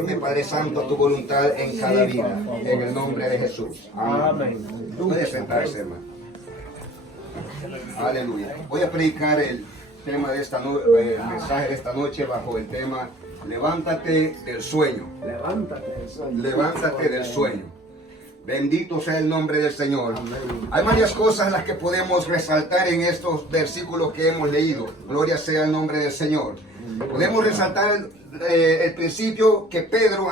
conforme, Padre Santo, a tu voluntad en cada vida. En el nombre de Jesús. Amén. Puede sentarse, hermano. Aleluya. Voy a predicar el tema de esta el mensaje de esta noche bajo el tema levántate del sueño. Levántate del sueño. Levántate del sueño. Bendito sea el nombre del Señor. Hay varias cosas en las que podemos resaltar en estos versículos que hemos leído. Gloria sea el nombre del Señor. Podemos resaltar el principio que Pedro,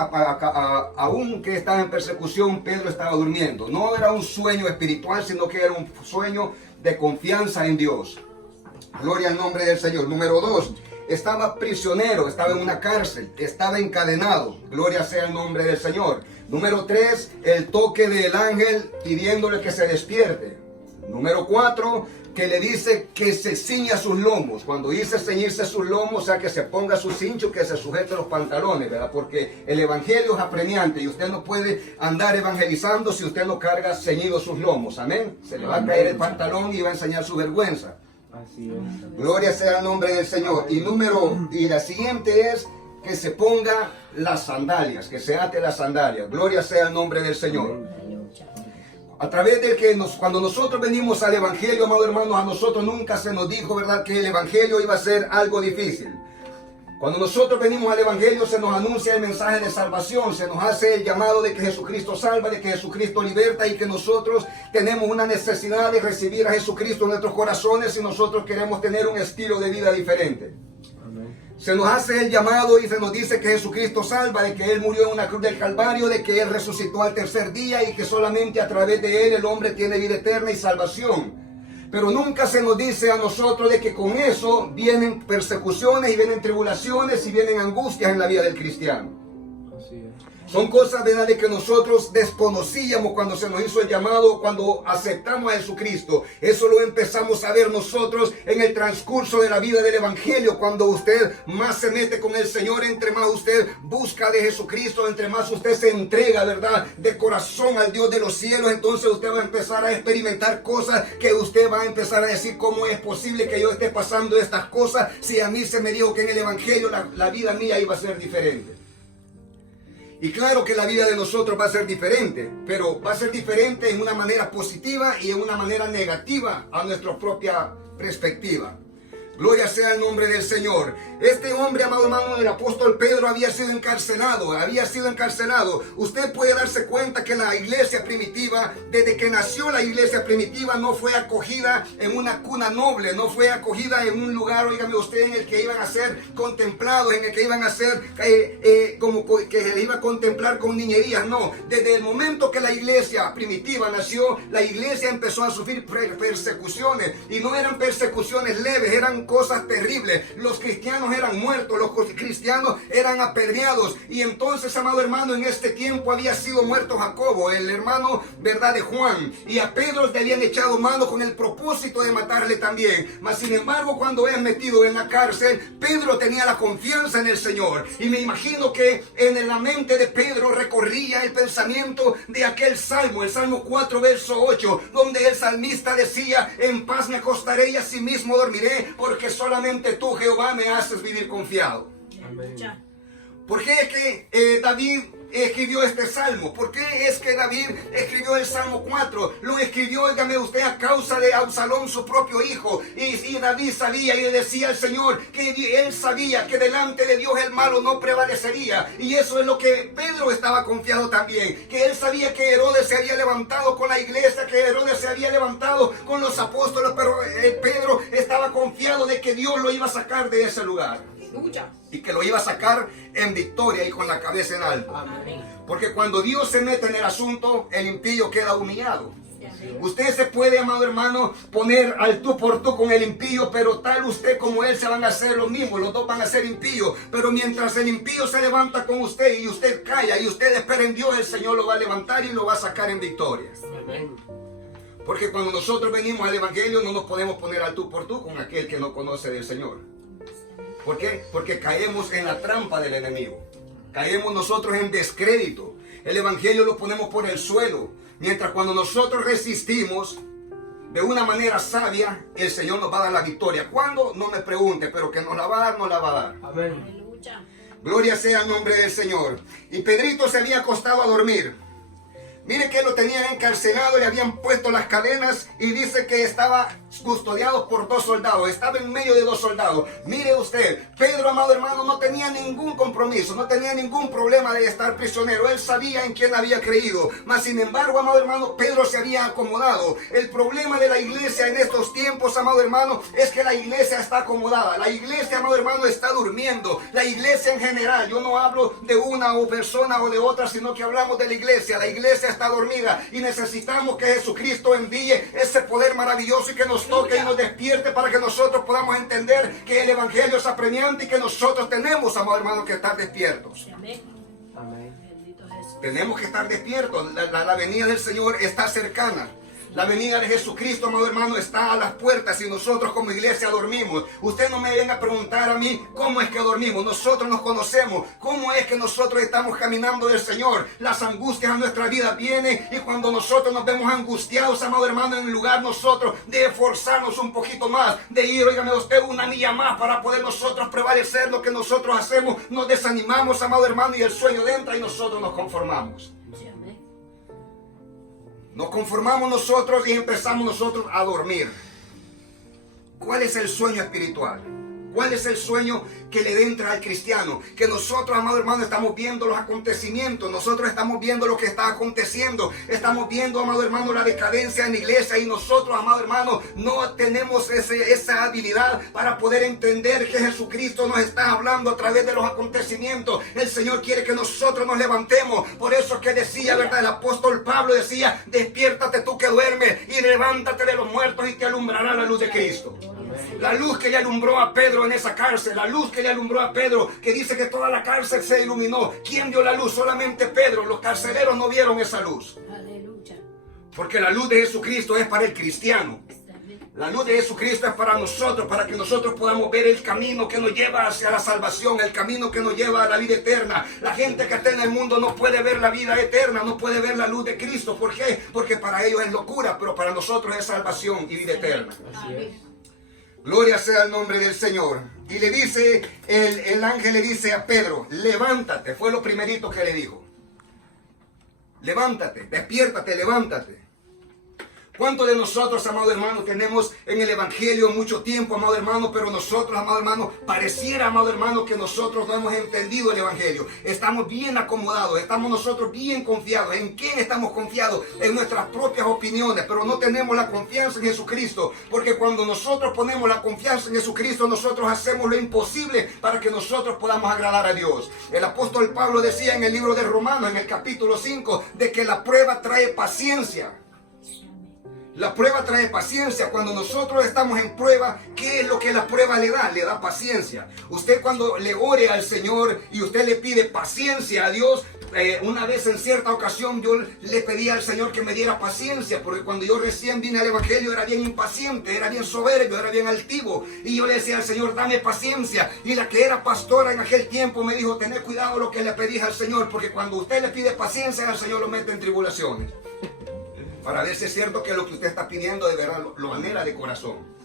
aunque estaba en persecución, Pedro estaba durmiendo. No era un sueño espiritual, sino que era un sueño de confianza en Dios. Gloria al nombre del Señor. Número 2, estaba prisionero, estaba en una cárcel, estaba encadenado. Gloria sea el nombre del Señor. Número 3, el toque del ángel pidiéndole que se despierte. Número 4, que le dice que se ciña sus lomos. Cuando dice ceñirse sus lomos, o sea, que se ponga su cincho, que se sujete los pantalones, ¿verdad? Porque el evangelio es apremiante y usted no puede andar evangelizando si usted no carga ceñidos sus lomos. Amén. Se le va a caer el pantalón y va a enseñar su vergüenza. Así es. Gloria sea el nombre del Señor. Y la siguiente es que se ponga las sandalias, que se ate las sandalias. Gloria sea el nombre del Señor. A través de que cuando nosotros venimos al evangelio, amados hermanos, a nosotros nunca se nos dijo, ¿verdad?, que el evangelio iba a ser algo difícil. Cuando nosotros venimos al evangelio se nos anuncia el mensaje de salvación, se nos hace el llamado de que Jesucristo salva, de que Jesucristo liberta y que nosotros tenemos una necesidad de recibir a Jesucristo en nuestros corazones si nosotros queremos tener un estilo de vida diferente. Se nos hace el llamado y se nos dice que Jesucristo salva, de que Él murió en una cruz del Calvario, de que Él resucitó al tercer día y que solamente a través de Él el hombre tiene vida eterna y salvación. Pero nunca se nos dice a nosotros de que con eso vienen persecuciones y vienen tribulaciones y vienen angustias en la vida del cristiano. Así es. Son cosas, ¿verdad?, de que nosotros desconocíamos cuando se nos hizo el llamado, cuando aceptamos a Jesucristo. Eso lo empezamos a ver nosotros en el transcurso de la vida del evangelio. Cuando usted más se mete con el Señor, entre más usted busca de Jesucristo, entre más usted se entrega, ¿verdad?, de corazón al Dios de los cielos, entonces usted va a empezar a experimentar cosas que usted va a empezar a decir: ¿cómo es posible que yo esté pasando estas cosas si a mí se me dijo que en el evangelio la vida mía iba a ser diferente? Y claro que la vida de nosotros va a ser diferente, pero va a ser diferente en una manera positiva y en una manera negativa a nuestra propia perspectiva. Gloria sea el nombre del Señor. Este hombre, amado hermano, el apóstol Pedro, había sido encarcelado. Usted puede darse cuenta que la iglesia primitiva, desde que nació la iglesia primitiva, no fue acogida en una cuna noble, no fue acogida en un lugar, oígame usted, en el que iban a ser contemplados, en el que iban a ser como que se iba a contemplar con niñerías. No, desde el momento que la iglesia primitiva nació, la iglesia empezó a sufrir persecuciones, y no eran persecuciones leves, eran cosas terribles. Los cristianos eran muertos, los cristianos eran apedreados. Y entonces, amado hermano, en este tiempo había sido muerto Jacobo, el hermano, ¿verdad?, de Juan, y a Pedro le habían echado mano con el propósito de matarle también. Mas sin embargo, cuando es metido en la cárcel, Pedro tenía la confianza en el Señor, y me imagino que en la mente de Pedro recorría el pensamiento de aquel salmo, el Salmo 4 verso 8, donde el salmista decía: en paz me acostaré y asimismo dormiré, porque solamente tú, Jehová, me haces vivir confiado. Amén. ¿Por qué es que David escribió este salmo? ¿Por qué es que David escribió el Salmo 4? Lo escribió, dígame usted, a causa de Absalón, su propio hijo. Y David sabía y le decía al Señor que él sabía que delante de Dios el malo no prevalecería. Y eso es lo que Pedro estaba confiado también. Que él sabía que Herodes se había levantado con la iglesia, que Herodes se había levantado con los apóstoles, pero Pedro estaba confiado de que Dios lo iba a sacar de ese lugar. Y que lo iba a sacar en victoria y con la cabeza en alto. Amén. Porque cuando Dios se mete en el asunto, el impío queda humillado. Usted se puede, amado hermano, poner al tú por tú con el impío, pero tal usted como él se van a hacer lo mismo, los dos van a ser impíos. Pero mientras el impío se levanta con usted y usted calla y usted espera en Dios, el Señor lo va a levantar y lo va a sacar en victoria. Amén. Porque cuando nosotros venimos al evangelio no nos podemos poner al tú por tú con aquel que no conoce del Señor. ¿Por qué? Porque caemos en la trampa del enemigo. Caemos nosotros en descrédito. El evangelio lo ponemos por el suelo. Mientras cuando nosotros resistimos de una manera sabia, el Señor nos va a dar la victoria. ¿Cuándo? No me pregunte, pero que nos la va a dar, nos la va a dar. Amén. Gloria sea el nombre del Señor. Y Pedrito se había acostado a dormir. Mire que lo tenían encarcelado, le habían puesto las cadenas y dice que estaba custodiado por 2 soldados, estaba en medio de 2 soldados. Mire usted, Pedro, amado hermano, no tenía ningún compromiso, no tenía ningún problema de estar prisionero. Él sabía en quién había creído, mas sin embargo, amado hermano, Pedro se había acomodado. El problema de la iglesia en estos tiempos, amado hermano, es que la iglesia está acomodada. La iglesia, amado hermano, está durmiendo. La iglesia en general, yo no hablo de una o persona o de otra, sino que hablamos de la iglesia. La iglesia está dormida y necesitamos que Jesucristo envíe ese poder maravilloso y que nos toque y nos despierte para que nosotros podamos entender que el evangelio es apremiante y que nosotros tenemos, amado hermano, que estar despiertos. Amén. Amén. Bendito Jesús. Tenemos que estar despiertos. La venida del Señor está cercana. La venida de Jesucristo, amado hermano, está a las puertas y nosotros como iglesia dormimos. Usted no me venga a preguntar a mí cómo es que dormimos. Nosotros nos conocemos. ¿Cómo es que nosotros estamos caminando del Señor? Las angustias a nuestra vida vienen y cuando nosotros nos vemos angustiados, amado hermano, en lugar nosotros de esforzarnos un poquito más, de ir, oígame usted, una milla más para poder nosotros prevalecer lo que nosotros hacemos, nos desanimamos, amado hermano, y el sueño entra y nosotros nos conformamos. Sí, amén. Nos conformamos nosotros y empezamos nosotros a dormir. ¿Cuál es el sueño espiritual? ¿Cuál es el sueño que le entra al cristiano? Que nosotros, amado hermano, estamos viendo los acontecimientos. Nosotros estamos viendo lo que está aconteciendo. Estamos viendo, amado hermano, la decadencia en la iglesia. Y nosotros, amado hermano, no tenemos esa habilidad para poder entender que Jesucristo nos está hablando a través de los acontecimientos. El Señor quiere que nosotros nos levantemos. Por eso es que decía, ¿verdad? El apóstol Pablo decía: despiértate tú que duermes y levántate de los muertos y te alumbrará la luz de Cristo. La luz que le alumbró a Pedro en esa cárcel, la luz que le alumbró a Pedro, que dice que toda la cárcel se iluminó. ¿Quién dio la luz? Solamente Pedro. Los carceleros no vieron esa luz. Aleluya. Porque la luz de Jesucristo es para el cristiano. La luz de Jesucristo es para nosotros, para que nosotros podamos ver el camino que nos lleva hacia la salvación, el camino que nos lleva a la vida eterna. La gente que está en el mundo no puede ver la vida eterna, no puede ver la luz de Cristo. ¿Por qué? Porque para ellos es locura, pero para nosotros es salvación y vida eterna. Así es. Gloria sea el nombre del Señor. Y le dice, el ángel le dice a Pedro: levántate. Fue lo primerito que le dijo. Levántate, despiértate, levántate. ¿Cuántos de nosotros, amado hermano, tenemos en el evangelio mucho tiempo, amado hermano, pero nosotros, amado hermano, pareciera, amado hermano, que nosotros no hemos entendido el evangelio? Estamos bien acomodados, estamos nosotros bien confiados. ¿En quién estamos confiados? En nuestras propias opiniones, pero no tenemos la confianza en Jesucristo, porque cuando nosotros ponemos la confianza en Jesucristo, nosotros hacemos lo imposible para que nosotros podamos agradar a Dios. El apóstol Pablo decía en el libro de Romanos, en el capítulo 5, de que la prueba trae paciencia. La prueba trae paciencia. Cuando nosotros estamos en prueba, ¿qué es lo que la prueba le da? Le da paciencia. Usted cuando le ore al Señor y usted le pide paciencia a Dios, una vez en cierta ocasión yo le pedí al Señor que me diera paciencia, porque cuando yo recién vine al evangelio era bien impaciente, era bien soberbio, era bien altivo, y yo le decía al Señor: dame paciencia. Y la que era pastora en aquel tiempo me dijo: tened cuidado lo que le pedís al Señor, porque cuando usted le pide paciencia, al Señor lo mete en tribulaciones. Para ver si es cierto que lo que usted está pidiendo de verdad lo anhela de corazón.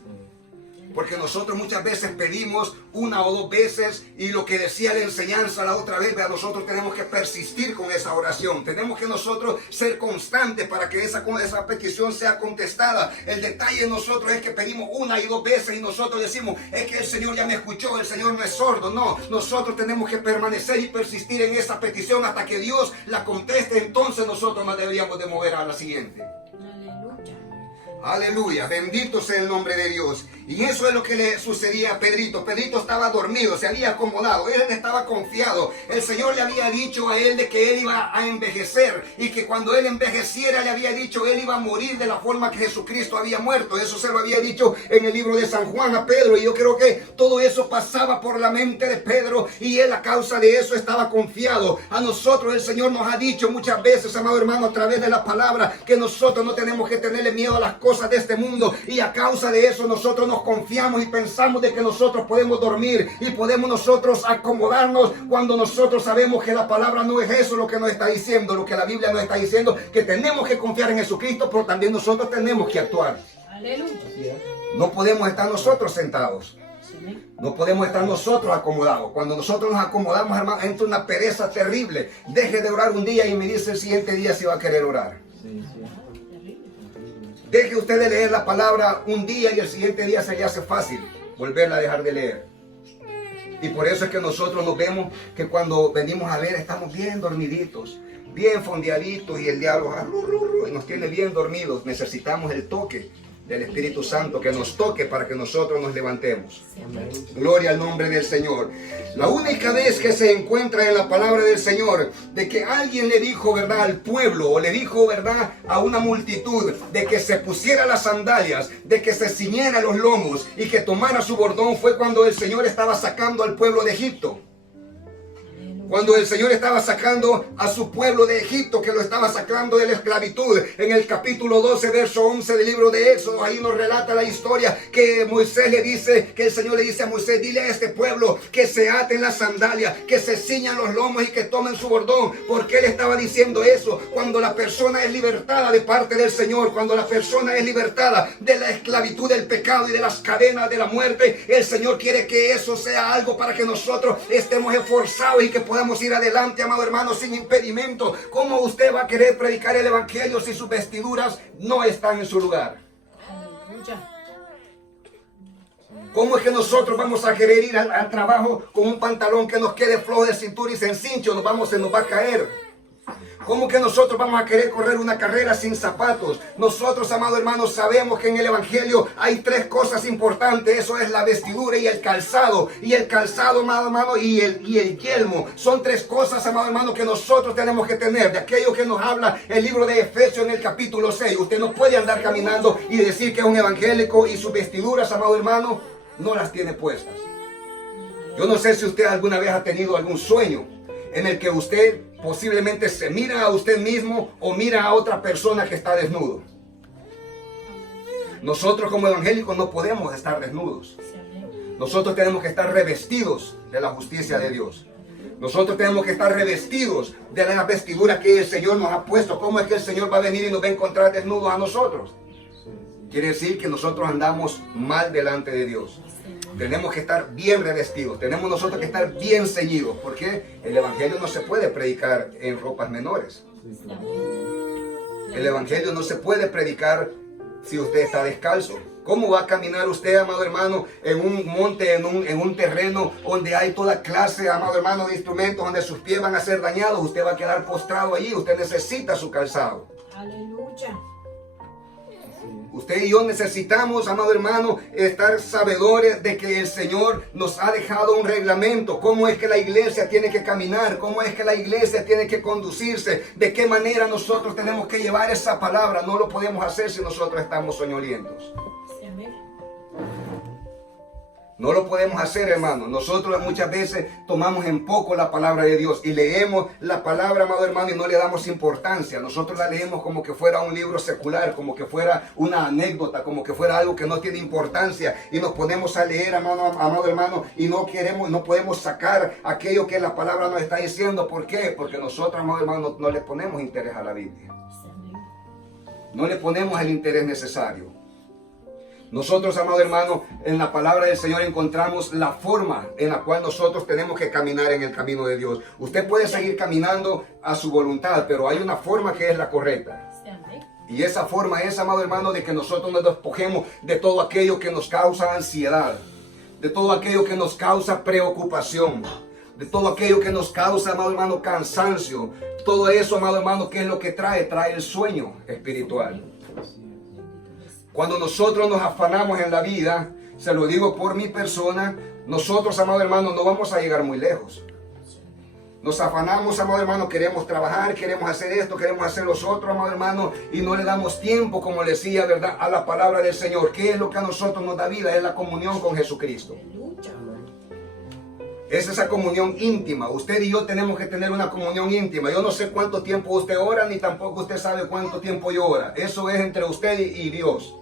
Porque nosotros muchas veces pedimos una o dos veces, y lo que decía la enseñanza la otra vez, nosotros tenemos que persistir con esa oración. Tenemos que nosotros ser constantes para que esa petición sea contestada. El detalle de nosotros es que pedimos una y dos veces y nosotros decimos: es que el Señor ya me escuchó, el Señor no es sordo. No, nosotros tenemos que permanecer y persistir en esa petición hasta que Dios la conteste. Entonces nosotros nos deberíamos de mover a la siguiente. Aleluya. Aleluya, bendito sea el nombre de Dios. Y eso es lo que le sucedía a Pedrito. Pedrito estaba dormido, se había acomodado, él estaba confiado. El Señor le había dicho a él de que él iba a envejecer, y que cuando él envejeciera, le había dicho, él iba a morir de la forma que Jesucristo había muerto. Eso se lo había dicho en el libro de San Juan a Pedro, y yo creo que todo eso pasaba por la mente de Pedro, y él a causa de eso estaba confiado. A nosotros el Señor nos ha dicho muchas veces, amado hermano, a través de la palabra, que nosotros no tenemos que tenerle miedo a las cosas de este mundo, y a causa de eso nosotros nos confiamos y pensamos de que nosotros podemos dormir y podemos nosotros acomodarnos, cuando nosotros sabemos que la palabra no es eso lo que nos está diciendo. Lo que la Biblia nos está diciendo, que tenemos que confiar en Jesucristo, pero también nosotros tenemos que actuar. Aleluya. Así es. No podemos estar nosotros sentados. No podemos estar nosotros acomodados. Cuando nosotros nos acomodamos, hermano, entra una pereza terrible. Deje de orar un día y me dice el siguiente día si va a querer orar. Sí, sí. Deje usted de leer la palabra un día y el siguiente día se le hace fácil volverla a dejar de leer. Y por eso es que nosotros nos vemos que cuando venimos a leer estamos bien dormiditos, bien fondeaditos y el diablo y nos tiene bien dormidos. Necesitamos el toque del Espíritu Santo que nos toque para que nosotros nos levantemos. Gloria al nombre del Señor. La única vez que se encuentra en la palabra del Señor de que alguien le dijo verdad al pueblo o le dijo verdad a una multitud de que se pusiera las sandalias, de que se ciñera los lomos y que tomara su bordón fue cuando el Señor estaba sacando al pueblo de Egipto. Cuando el Señor estaba sacando a su pueblo de Egipto, que lo estaba sacando de la esclavitud. En el capítulo 12, verso 11 del libro de Éxodo, ahí nos relata la historia que Moisés le dice, que el Señor le dice a Moisés, dile a este pueblo que se aten las sandalias, que se ciñan los lomos y que tomen su bordón. ¿Por qué le estaba diciendo eso? Cuando la persona es libertada de parte del Señor, cuando la persona es libertada de la esclavitud del pecado y de las cadenas de la muerte, el Señor quiere que eso sea algo para que nosotros estemos esforzados y que podamos ir adelante, amado hermano, sin impedimento. ¿Cómo usted va a querer predicar el evangelio si sus vestiduras no están en su lugar? ¿Cómo es que nosotros vamos a querer ir al trabajo con un pantalón que nos quede flojo de cintura y sencillo? Se nos va a caer. ¿Cómo que nosotros vamos a querer correr una carrera sin zapatos? Nosotros, amados hermanos, sabemos que en el evangelio hay tres cosas importantes. Eso es la vestidura y el calzado. Y el calzado, amado hermano, y el yelmo. Son tres cosas, amado hermano, que nosotros tenemos que tener. De aquello que nos habla el libro de Efesios en el capítulo 6. Usted no puede andar caminando y decir que es un evangélico y sus vestiduras, amado hermano, no las tiene puestas. Yo no sé si usted alguna vez ha tenido algún sueño en el que usted posiblemente se mira a usted mismo o mira a otra persona que está desnudo. Nosotros como evangélicos no podemos estar desnudos. Nosotros tenemos que estar revestidos de la justicia de Dios. Nosotros tenemos que estar revestidos de la vestidura que el Señor nos ha puesto. ¿Cómo es que el Señor va a venir y nos va a encontrar desnudos a nosotros? Quiere decir que nosotros andamos mal delante de Dios. Tenemos que estar bien revestidos, tenemos nosotros que estar bien ceñidos, porque el evangelio no se puede predicar en ropas menores. El evangelio no se puede predicar si usted está descalzo. ¿Cómo va a caminar usted, amado hermano, en un monte, en un terreno donde hay toda clase, amado hermano, de instrumentos, donde sus pies van a ser dañados? Usted va a quedar postrado allí, usted necesita su calzado. Aleluya. Usted y yo necesitamos, amado hermano, estar sabedores de que el Señor nos ha dejado un reglamento. Cómo es que la iglesia tiene que caminar, cómo es que la iglesia tiene que conducirse, de qué manera nosotros tenemos que llevar esa palabra. No lo podemos hacer si nosotros estamos soñolientos. No lo podemos hacer, hermano. Nosotros muchas veces tomamos en poco la palabra de Dios y leemos la palabra, amado hermano, y no le damos importancia. Nosotros la leemos como que fuera un libro secular, como que fuera una anécdota, como que fuera algo que no tiene importancia, y nos ponemos a leer, amado hermano, y no podemos sacar aquello que la palabra nos está diciendo. ¿Por qué? Porque nosotros, amado hermano, no le ponemos interés a la Biblia. No le ponemos el interés necesario. Nosotros, amado hermano, en la palabra del Señor encontramos la forma en la cual nosotros tenemos que caminar en el camino de Dios. Usted puede seguir caminando a su voluntad, pero hay una forma que es la correcta. Y esa forma es, amado hermano, de que nosotros nos despojemos de todo aquello que nos causa ansiedad, de todo aquello que nos causa preocupación, de todo aquello que nos causa, amado hermano, cansancio. Todo eso, amado hermano, ¿qué es lo que trae? Trae el sueño espiritual. Cuando nosotros nos afanamos en la vida, se lo digo por mi persona, nosotros, amado hermano, no vamos a llegar muy lejos. Nos afanamos, amado hermano, queremos trabajar, queremos hacer esto, queremos hacer los otros, amado hermano, y no le damos tiempo, como le decía, ¿verdad?, a la palabra del Señor. ¿Qué es lo que a nosotros nos da vida? Es la comunión con Jesucristo. Es esa comunión íntima. Usted y yo tenemos que tener una comunión íntima. Yo no sé cuánto tiempo usted ora, ni tampoco usted sabe cuánto tiempo yo ora. Eso es entre usted y Dios.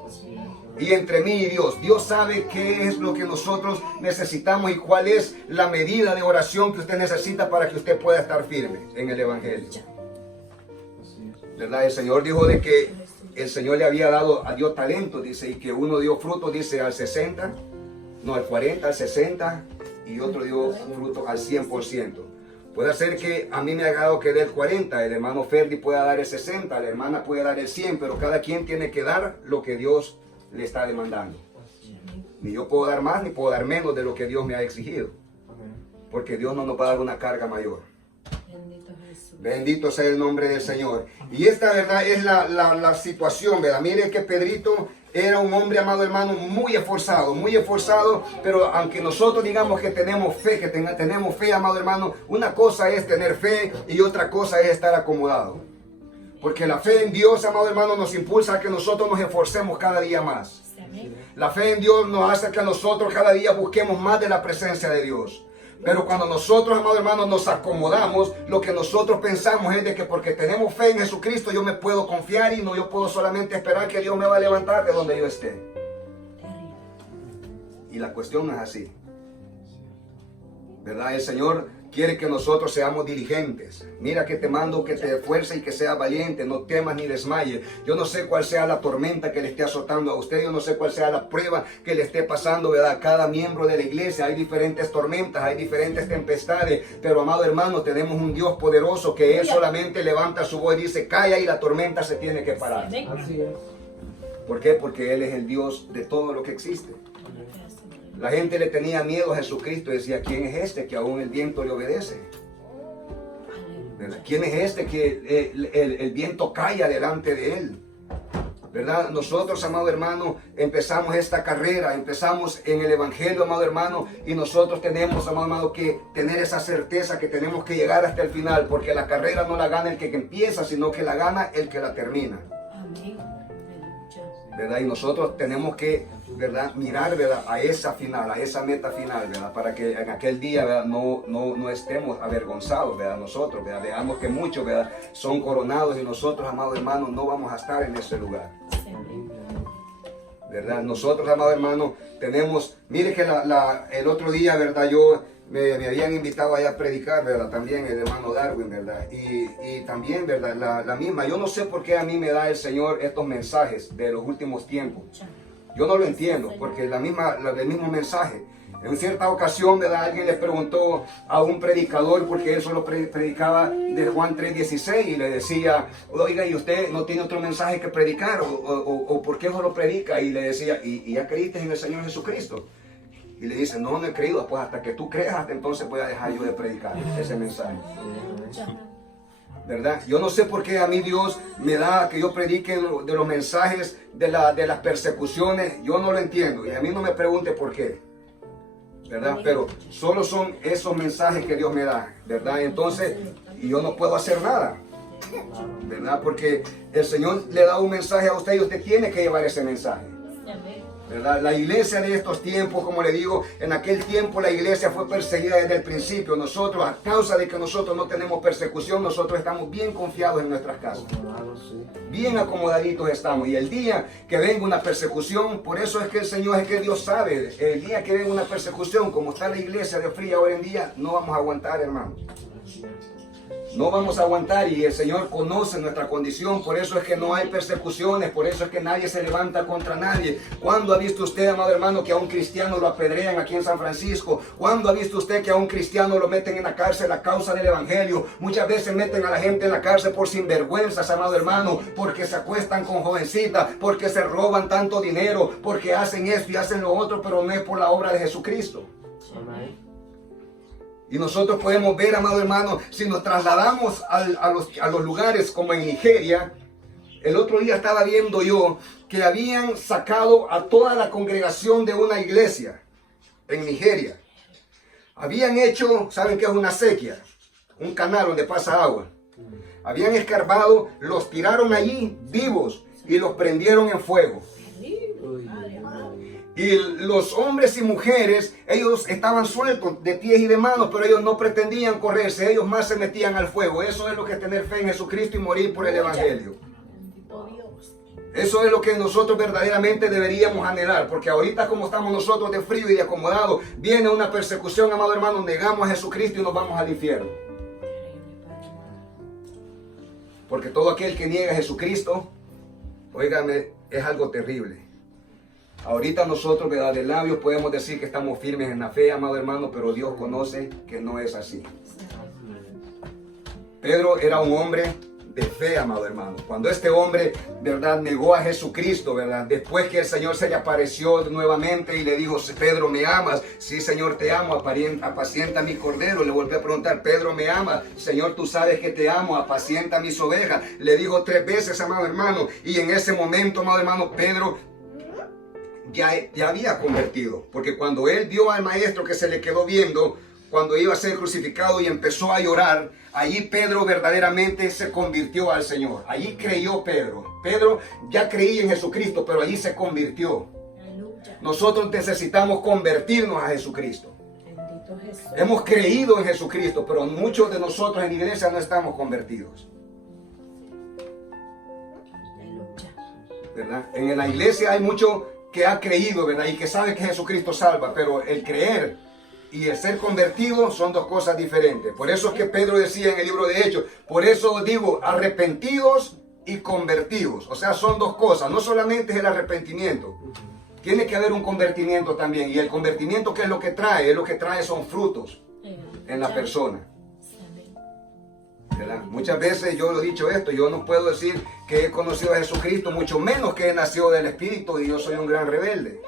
Y entre mí y Dios. Dios sabe qué es lo que nosotros necesitamos y cuál es la medida de oración que usted necesita para que usted pueda estar firme en el evangelio. ¿Verdad? El Señor dijo de que el Señor le había dado a Dios talento, dice, y que uno dio fruto, dice, al 60, no, al 40, al 60 y otro dio fruto al 100%. Puede ser que a mí me ha dado que dé el 40, el hermano Ferdi pueda dar el 60, la hermana puede dar el 100, pero cada quien tiene que dar lo que Dios le está demandando. Ni yo puedo dar más ni puedo dar menos de lo que Dios me ha exigido, porque Dios no nos va a dar una carga mayor. Bendito Jesús. Bendito sea el nombre del Señor. Y esta verdad es la situación, ¿verdad? Miren que Pedrito era un hombre, amado hermano, muy esforzado, pero aunque nosotros digamos que tenemos fe, tenemos fe, amado hermano, una cosa es tener fe y otra cosa es estar acomodado. Porque la fe en Dios, amado hermano, nos impulsa a que nosotros nos esforcemos cada día más. Amén. La fe en Dios nos hace que nosotros cada día busquemos más de la presencia de Dios. Pero cuando nosotros, amado hermano, nos acomodamos, lo que nosotros pensamos es de que porque tenemos fe en Jesucristo yo me puedo confiar y no yo puedo solamente esperar que Dios me va a levantar de donde yo esté. Y la cuestión no es así, ¿verdad? El Señor quiere que nosotros seamos diligentes. Mira que te mando que te esfuerces y que seas valiente, no temas ni desmayes. Yo no sé cuál sea la tormenta que le esté azotando a usted, yo no sé cuál sea la prueba que le esté pasando, ¿verdad? Cada miembro de la iglesia, hay diferentes tormentas, hay diferentes tempestades, pero amado hermano, tenemos un Dios poderoso que Él solamente levanta su voz y dice, calla y la tormenta se tiene que parar. Así es. ¿Por qué? Porque Él es el Dios de todo lo que existe. La gente le tenía miedo a Jesucristo y decía, ¿quién es este que aún el viento le obedece? ¿Verdad? ¿Quién es este que el viento calla delante de él? ¿Verdad? Nosotros, amado hermano, empezamos esta carrera, empezamos en el Evangelio, amado hermano, y nosotros tenemos, amado hermano, que tener esa certeza que tenemos que llegar hasta el final, porque la carrera no la gana el que empieza, sino que la gana el que la termina. Amén. ¿Verdad? Y nosotros tenemos que, ¿verdad?, mirar, ¿verdad?, a esa final, a esa meta final, ¿verdad?, para que en aquel día, ¿verdad?, no estemos avergonzados, ¿verdad?, nosotros, ¿verdad?, veamos que muchos, ¿verdad?, son coronados y nosotros, amados hermanos, no vamos a estar en ese lugar. ¿Verdad? Nosotros, amados hermanos, tenemos, mire que el otro día, ¿verdad?, me habían invitado allá a predicar, ¿verdad? También el hermano Darwin, ¿verdad? Y también, ¿verdad? La misma, yo no sé por qué a mí me da el Señor estos mensajes de los últimos tiempos. Yo no lo entiendo, porque el mismo mensaje. En cierta ocasión, ¿verdad?, alguien le preguntó a un predicador, porque él solo predicaba de Juan 3:16, y le decía, oiga, ¿y usted no tiene otro mensaje que predicar? ¿O por qué solo predica? Y le decía, ¿y ya creíste en el Señor Jesucristo? Y le dice, no he creído, pues hasta que tú creas, hasta entonces voy a dejar yo de predicar ese mensaje. ¿Verdad? Yo no sé por qué a mí Dios me da que yo predique de los mensajes de las persecuciones. Yo no lo entiendo y a mí no me pregunte por qué, ¿verdad? Pero solo son esos mensajes que Dios me da, ¿verdad? Entonces, y yo no puedo hacer nada, ¿verdad? Porque el Señor le da un mensaje a usted y usted tiene que llevar ese mensaje. ¿Verdad? La iglesia de estos tiempos, como le digo, en aquel tiempo la iglesia fue perseguida desde el principio. Nosotros, a causa de que nosotros no tenemos persecución, nosotros estamos bien confiados en nuestras casas. Bien acomodaditos estamos. Y el día que venga una persecución, por eso es que el Señor, es que Dios sabe, el día que venga una persecución, como está la iglesia de fría hoy en día, no vamos a aguantar, hermano. No vamos a aguantar y el Señor conoce nuestra condición, por eso es que no hay persecuciones, por eso es que nadie se levanta contra nadie. ¿Cuándo ha visto usted, amado hermano, que a un cristiano lo apedrean aquí en San Francisco? ¿Cuándo ha visto usted que a un cristiano lo meten en la cárcel a causa del Evangelio? Muchas veces meten a la gente en la cárcel por sinvergüenzas, amado hermano, porque se acuestan con jovencitas, porque se roban tanto dinero, porque hacen esto y hacen lo otro, pero no es por la obra de Jesucristo. Amén. Y nosotros podemos ver, amado hermano, si nos trasladamos a los lugares como en Nigeria. El otro día estaba viendo yo que habían sacado a toda la congregación de una iglesia en Nigeria. Habían hecho, ¿saben qué es una acequia? Un canal donde pasa agua. Habían escarbado, los tiraron allí vivos y los prendieron en fuego. Y los hombres y mujeres, ellos estaban sueltos de pies y de manos, pero ellos no pretendían correrse, ellos más se metían al fuego. Eso es lo que es tener fe en Jesucristo y morir por el Evangelio. Eso es lo que nosotros verdaderamente deberíamos anhelar, porque ahorita como estamos nosotros de frío y de acomodado, viene una persecución, amado hermano, negamos a Jesucristo y nos vamos al infierno. Porque todo aquel que niega a Jesucristo, óigame, es algo terrible. Ahorita nosotros, ¿verdad? De labios podemos decir que estamos firmes en la fe, amado hermano, pero Dios conoce que no es así. Pedro era un hombre de fe, amado hermano. Cuando este hombre, ¿verdad?, negó a Jesucristo, ¿verdad? Después que el Señor se le apareció nuevamente y le dijo, Pedro, ¿me amas? Sí, Señor, te amo, apacienta mi cordero. Le volvió a preguntar, Pedro, ¿me amas? Señor, tú sabes que te amo, apacienta mis ovejas. Le dijo 3 veces, amado hermano, y en ese momento, amado hermano, Pedro ya había convertido, porque cuando él vio al maestro que se le quedó viendo, cuando iba a ser crucificado y empezó a llorar, allí Pedro verdaderamente se convirtió al Señor. Allí creyó Pedro. Pedro ya creía en Jesucristo, pero allí se convirtió. Aleluya. Nosotros necesitamos convertirnos a Jesucristo. Bendito Jesús. Hemos creído en Jesucristo, pero muchos de nosotros en la iglesia no estamos convertidos, Aleluya. ¿verdad? En la iglesia hay mucho que ha creído, ¿verdad? Y que sabe que Jesucristo salva, pero el creer y el ser convertido son 2 cosas diferentes. Por eso es que Pedro decía en el libro de Hechos, por eso digo, arrepentidos y convertidos. O sea, son 2 cosas, no solamente es el arrepentimiento. Tiene que haber un convertimiento también. Y el convertimiento, ¿qué es lo que trae? Es lo que trae son frutos en la persona, ¿verdad? Muchas veces yo lo he dicho esto, yo no puedo decir que he conocido a Jesucristo, mucho menos que he nacido del Espíritu y yo soy un gran rebelde.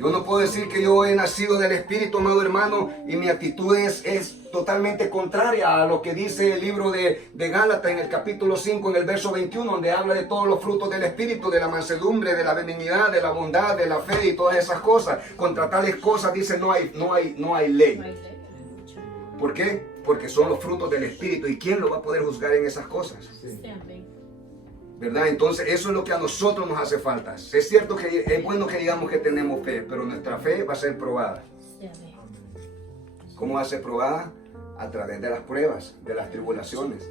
Yo no puedo decir que yo he nacido del Espíritu, amado hermano, y mi actitud es totalmente contraria a lo que dice el libro de Gálatas en el capítulo 5, en el verso 21, donde habla de todos los frutos del Espíritu, de la mansedumbre, de la benignidad, de la bondad, de la fe y todas esas cosas. Contra tales cosas dice no hay ley. ¿Por qué? Porque son los frutos del Espíritu. ¿Y quién lo va a poder juzgar en esas cosas? Sí, amén. ¿Verdad? Entonces eso es lo que a nosotros nos hace falta. Es cierto que es bueno que digamos que tenemos fe, pero nuestra fe va a ser probada. Sí, amén. ¿Cómo va a ser probada? A través de las pruebas, de las tribulaciones.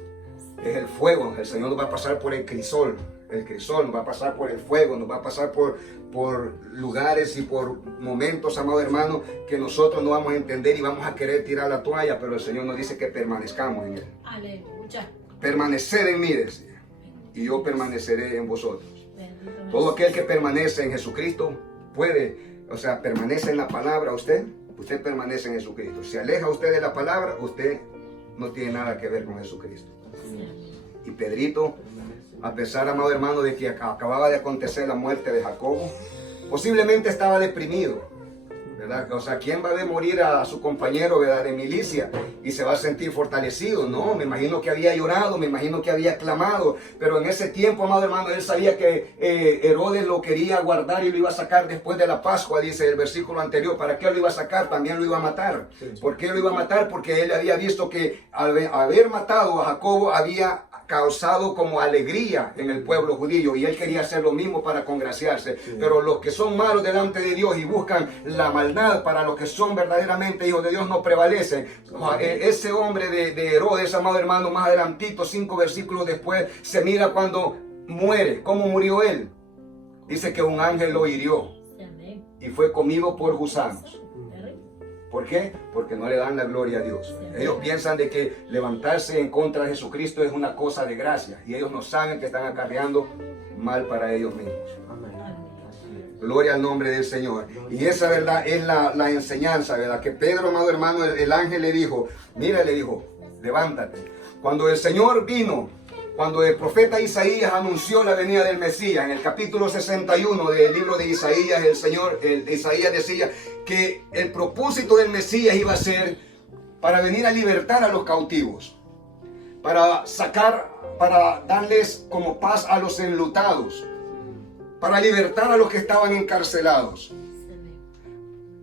Es el fuego. El Señor nos va a pasar por el crisol. El crisol nos va a pasar por el fuego, nos va a pasar por lugares y por momentos, amado hermano, que nosotros no vamos a entender y vamos a querer tirar la toalla, pero el Señor nos dice que permanezcamos en Él. Aleluya. Permanecer en mí, decía, y yo permaneceré en vosotros. Bendito Todo Jesús. aquel que permanece en Jesucristo puede, o sea, permanece en la palabra usted permanece en Jesucristo. Si aleja usted de la palabra, usted no tiene nada que ver con Jesucristo. Y Pedrito, a pesar, amado hermano, de que acababa de acontecer la muerte de Jacobo, posiblemente estaba deprimido, ¿verdad? O sea, ¿quién va a ver morir a su compañero, ¿verdad?, de milicia y se va a sentir fortalecido? No, me imagino que había llorado, me imagino que había clamado, pero en ese tiempo, amado hermano, él sabía que Herodes lo quería guardar y lo iba a sacar después de la Pascua, dice el versículo anterior. ¿Para qué lo iba a sacar? También lo iba a matar. ¿Por qué lo iba a matar? Porque él había visto que al haber matado a Jacobo había causado como alegría en el pueblo judío y él quería hacer lo mismo para congraciarse. Pero los que son malos delante de Dios y buscan la maldad para los que son verdaderamente hijos de Dios no prevalecen. Ese hombre de Herodes, amado hermano, más adelantito, 5 versículos después, se mira cuando muere. ¿Cómo murió él? Dice que un ángel lo hirió Sí, amén. y fue comido por gusanos. Terrible. ¿Por qué? Porque no le dan la gloria a Dios. Ellos piensan de que levantarse en contra de Jesucristo es una cosa de gracia y ellos no saben que están acarreando mal para ellos mismos. Amén. Gloria al nombre del Señor. Y esa verdad es la enseñanza, ¿verdad? Que Pedro, amado hermano, el ángel le dijo, mira, le dijo, levántate. Cuando el Señor vino, cuando el profeta Isaías anunció la venida del Mesías, en el capítulo 61 del libro de Isaías, Isaías decía que el propósito del Mesías iba a ser para venir a libertar a los cautivos, para darles como paz a los enlutados, para libertar a los que estaban encarcelados.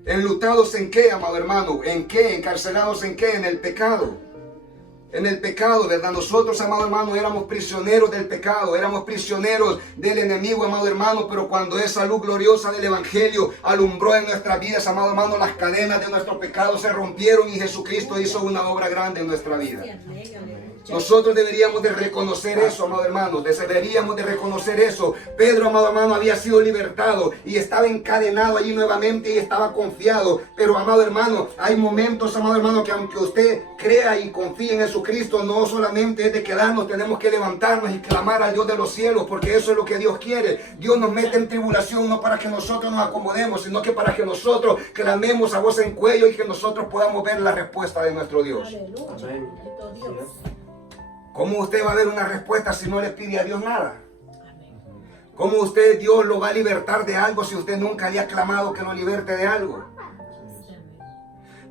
¿Enlutados en qué, amado hermano? ¿En qué? ¿Encarcelados en qué? En el pecado. En el pecado, ¿verdad? Nosotros, amado hermano, éramos prisioneros del pecado, éramos prisioneros del enemigo, amado hermano, pero cuando esa luz gloriosa del Evangelio alumbró en nuestras vidas, amado hermano, las cadenas de nuestro pecado se rompieron y Jesucristo hizo una obra grande en nuestra vida. Sí, amén. Aleluya. Nosotros deberíamos de reconocer eso, amado hermano. Deberíamos de reconocer eso. Pedro, amado hermano, había sido libertado y estaba encadenado allí nuevamente y estaba confiado. Pero, amado hermano, hay momentos, amado hermano, que aunque usted crea y confíe en Jesucristo, no solamente es de quedarnos, tenemos que levantarnos y clamar al Dios de los cielos, porque eso es lo que Dios quiere. Dios nos mete en tribulación no para que nosotros nos acomodemos, sino que para que nosotros clamemos a voz en cuello y que nosotros podamos ver la respuesta de nuestro Dios. Aleluya. Amén. Bendito Así Dios. es. ¿Cómo usted va a ver una respuesta si no le pide a Dios nada? Amén. ¿Cómo usted, Dios, lo va a libertar de algo si usted nunca le ha clamado que lo liberte de algo?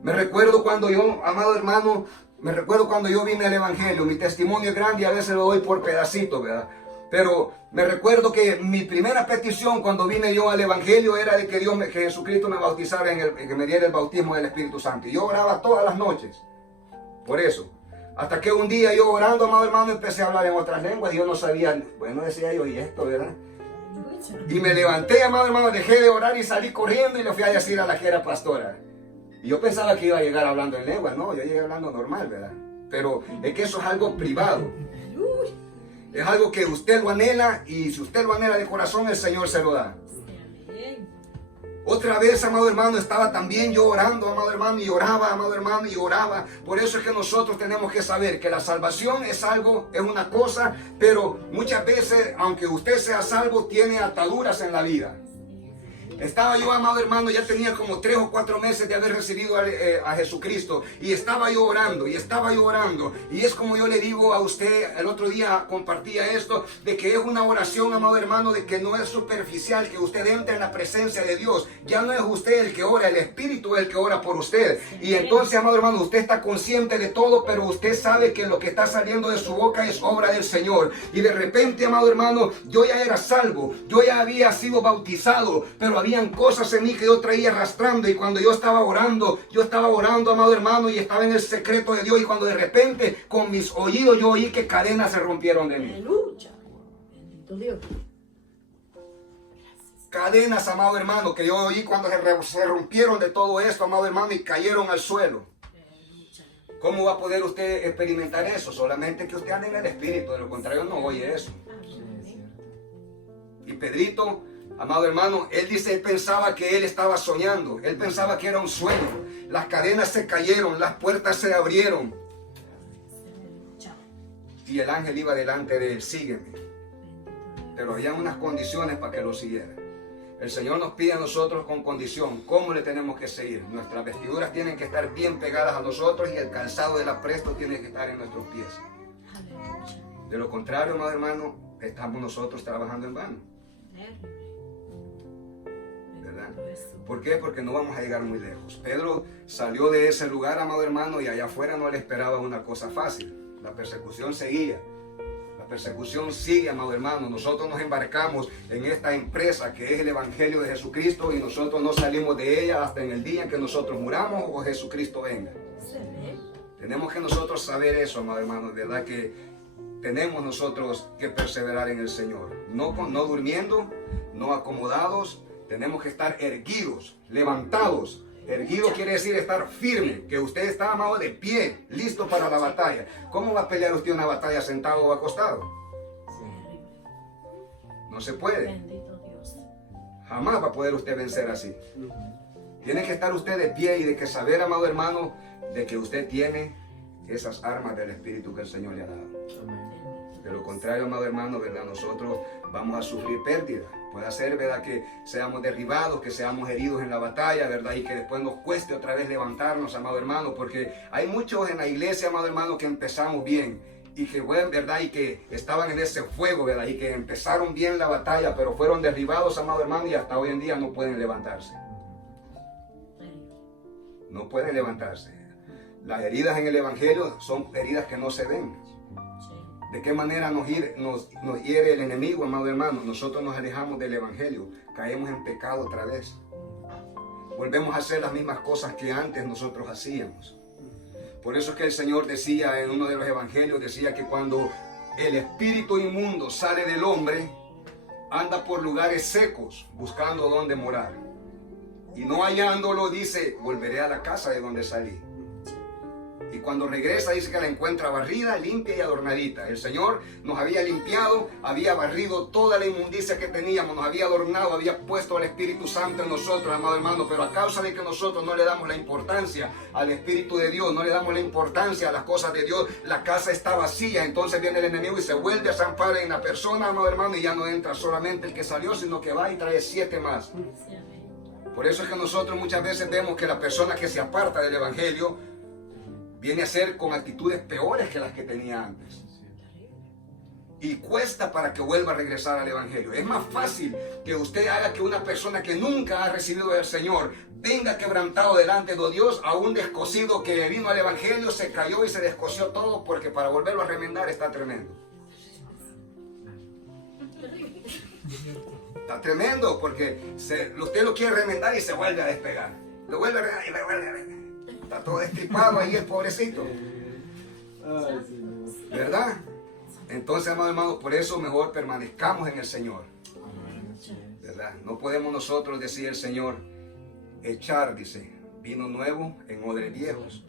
Me recuerdo cuando yo, amado hermano, vine al Evangelio. Mi testimonio es grande y a veces lo doy por pedacitos, ¿verdad? Pero me recuerdo que mi primera petición cuando vine yo al Evangelio era de que que Jesucristo me bautizara, que me diera el bautismo del Espíritu Santo. Y yo oraba todas las noches por eso. Hasta que un día yo orando, amado hermano, empecé a hablar en otras lenguas y yo no sabía, bueno, decía yo, ¿y esto, verdad? Y me levanté, amado hermano, dejé de orar y salí corriendo y le fui a decir a la que era pastora. Y yo pensaba que iba a llegar hablando en lengua, no, yo llegué hablando normal, ¿verdad? Pero es que eso es algo privado. Es algo que usted lo anhela y si usted lo anhela de corazón, el Señor se lo da. Otra vez, amado hermano, estaba también yo orando, amado hermano, y oraba, amado hermano, y oraba. Por eso es que nosotros tenemos que saber que la salvación es algo, es una cosa, pero muchas veces, aunque usted sea salvo, tiene ataduras en la vida. Estaba yo, amado hermano, ya tenía como 3 o 4 meses de haber recibido a Jesucristo y estaba yo orando y es como yo le digo a usted, el otro día compartía esto, de que es una oración, amado hermano, de que no es superficial, que usted entre en la presencia de Dios. Ya no es usted el que ora, el Espíritu es el que ora por usted. Y entonces, amado hermano, usted está consciente de todo, pero usted sabe que lo que está saliendo de su boca es obra del Señor. Y de repente, amado hermano, yo ya era salvo, yo ya había sido bautizado, pero habían cosas en mí que yo traía arrastrando y cuando yo estaba orando, amado hermano, y estaba en el secreto de Dios y cuando de repente con mis oídos yo oí que cadenas se rompieron de mí. Aleluya. Bendito Dios. Cadenas, amado hermano, que yo oí cuando se rompieron de todo esto, amado hermano, y cayeron al suelo. ¿Cómo va a poder usted experimentar eso? Solamente que usted ande en el Espíritu, de lo contrario no oye eso. Y Pedrito, amado hermano, él dice, él pensaba que él estaba soñando, él pensaba que era un sueño. Las cadenas se cayeron, las puertas se abrieron. Y el ángel iba delante de él, sígueme. Pero había unas condiciones para que lo siguiera. El Señor nos pide a nosotros con condición, ¿cómo le tenemos que seguir? Nuestras vestiduras tienen que estar bien pegadas a nosotros y el calzado del apresto tiene que estar en nuestros pies. De lo contrario, amado hermano, estamos nosotros trabajando en vano. ¿Verdad? ¿Por qué? Porque no vamos a llegar muy lejos. Pedro salió de ese lugar, amado hermano, y allá afuera no le esperaba una cosa fácil. La persecución seguía. La persecución sigue, amado hermano. Nosotros nos embarcamos en esta empresa que es el Evangelio de Jesucristo y nosotros no salimos de ella hasta en el día en que nosotros muramos o Jesucristo venga. Tenemos que nosotros saber eso, amado hermano, de verdad que tenemos nosotros que perseverar en el Señor. No durmiendo, no acomodados, tenemos que estar erguidos, levantados. Erguido quiere decir estar firme, que usted está, amado, de pie, listo para la batalla. ¿Cómo va a pelear usted una batalla sentado o acostado? No se puede. Bendito Dios. Jamás va a poder usted vencer así. Tiene que estar usted de pie y de que saber, amado hermano, de que usted tiene esas armas del Espíritu que el Señor le ha dado. De lo contrario, amado hermano, ¿verdad? Nosotros vamos a sufrir pérdida. Puede ser, ¿verdad?, que seamos derribados, que seamos heridos en la batalla, ¿verdad? Y que después nos cueste otra vez levantarnos, amado hermano, porque hay muchos en la iglesia, amado hermano, que empezamos bien y que, bueno, ¿verdad?, y que estaban en ese fuego, ¿verdad?, y que empezaron bien la batalla, pero fueron derribados, amado hermano, y hasta hoy en día no pueden levantarse. No pueden levantarse. Las heridas en el Evangelio son heridas que no se ven. ¿De qué manera nos hiere el enemigo, amado hermano? Nosotros nos alejamos del Evangelio, caemos en pecado otra vez. Volvemos a hacer las mismas cosas que antes nosotros hacíamos. Por eso es que el Señor decía en uno de los Evangelios, decía que cuando el espíritu inmundo sale del hombre, anda por lugares secos buscando dónde morar. Y no hallándolo, dice, volveré a la casa de donde salí. Y cuando regresa dice que la encuentra barrida, limpia y adornadita. El Señor nos había limpiado, había barrido toda la inmundicia que teníamos, nos había adornado, había puesto al Espíritu Santo en nosotros, amado hermano. Pero a causa de que nosotros no le damos la importancia al Espíritu de Dios, no le damos la importancia a las cosas de Dios, la casa está vacía. Entonces viene el enemigo y se vuelve a zampar en la persona, amado hermano, y ya no entra solamente el que salió, sino que va y trae 7 más. Sí, amén. Por eso es que nosotros muchas veces vemos que la persona que se aparta del Evangelio viene a ser con actitudes peores que las que tenía antes. Y cuesta para que vuelva a regresar al Evangelio. Es más fácil que usted haga que una persona que nunca ha recibido del Señor venga quebrantado delante de Dios, a un descosido que vino al Evangelio, se cayó y se descosió todo, porque para volverlo a remendar está tremendo. Está tremendo porque usted lo quiere remendar y se vuelve a despegar. Lo vuelve a remendar y lo vuelve a remendar. Está todo destripado ahí el pobrecito. Ay, Señor. ¿Verdad? Entonces, amados hermanos, por eso mejor permanezcamos en el Señor. ¿Verdad? No podemos nosotros, decir el Señor, echar, dice, vino nuevo en odres viejos.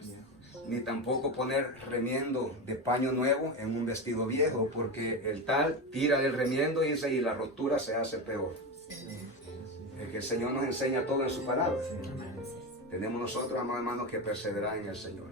Ni tampoco poner remiendo de paño nuevo en un vestido viejo, porque el tal tira del remiendo, dice, y la rotura se hace peor. Es que el Señor nos enseña todo en su palabra. Tenemos nosotros, amados hermanos, que perseverar en el Señor.